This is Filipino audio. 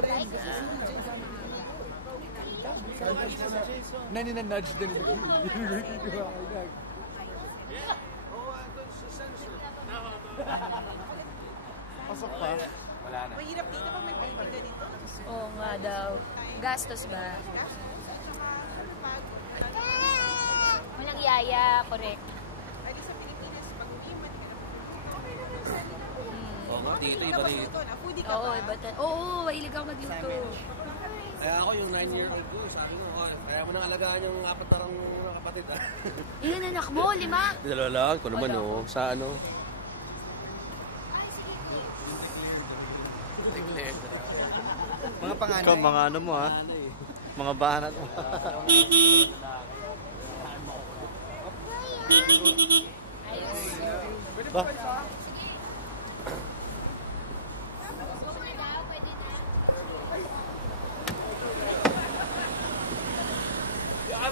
guys. Naninanudge din ito. Pasok pa. Wala na. Mahirap dito pag may painting ganito. Oo nga daw. Gastos ba? Walang yaya, correct. Ay, sa Pilipinas, pag umiman ka na. Okay naman sa Oo nga, dito iba rin. Foodie ka Oo, ba? iba tayo. Oo, mahilig ako magluto. Kaya ako yung 9-year-old ko, sabi ko, kaya mo nang alagaan yung 4 na kapatid. Ilan anak mo? 5? Dalawa lang, ko naman sa ano. Mga panganay. Ikaw, mga ano mo ha? Mga banat mo. Ayos. Ba?